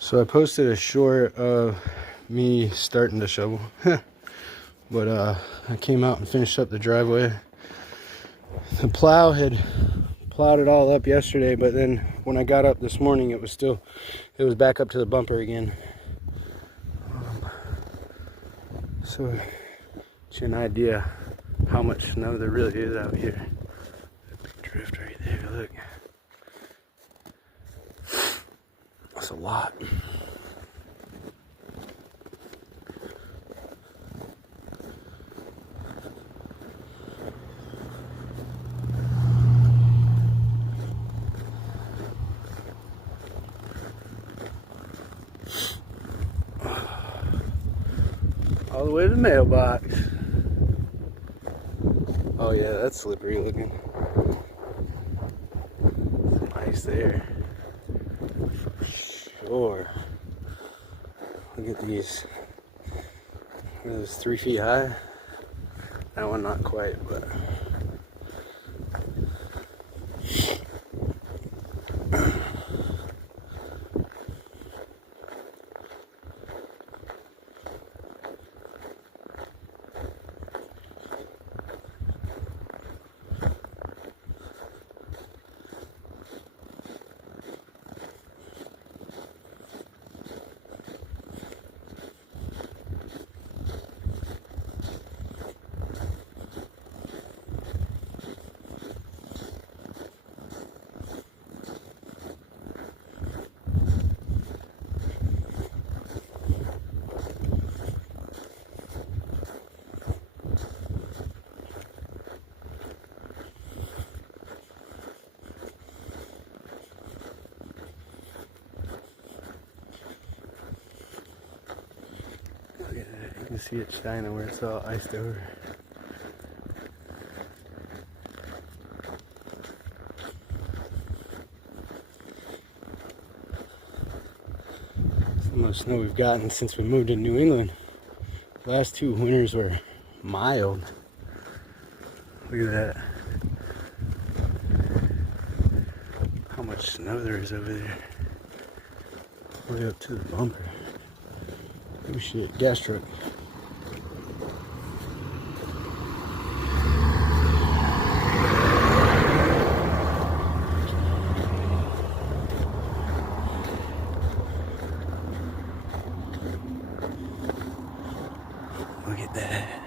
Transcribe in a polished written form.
So I posted a short of me starting to shovel, but I came out and finished up the driveway. The plow had plowed it all up yesterday, but then when I got up this morning, it was back up to the bumper again. So, it's an idea how much snow there really is out here. Big drift right there, look. That's a lot. All the way to the mailbox. Oh yeah, that's slippery looking. Some ice there. For sure. Look at these. Are those 3 feet high? That one not quite, but you can see it shining where it's all iced over. Some of the snow we've gotten since we moved to New England. The last 2 winters were mild. Look at that. How much snow there is over there. Way up to the bumper. Oh shit, gas truck. Look at that.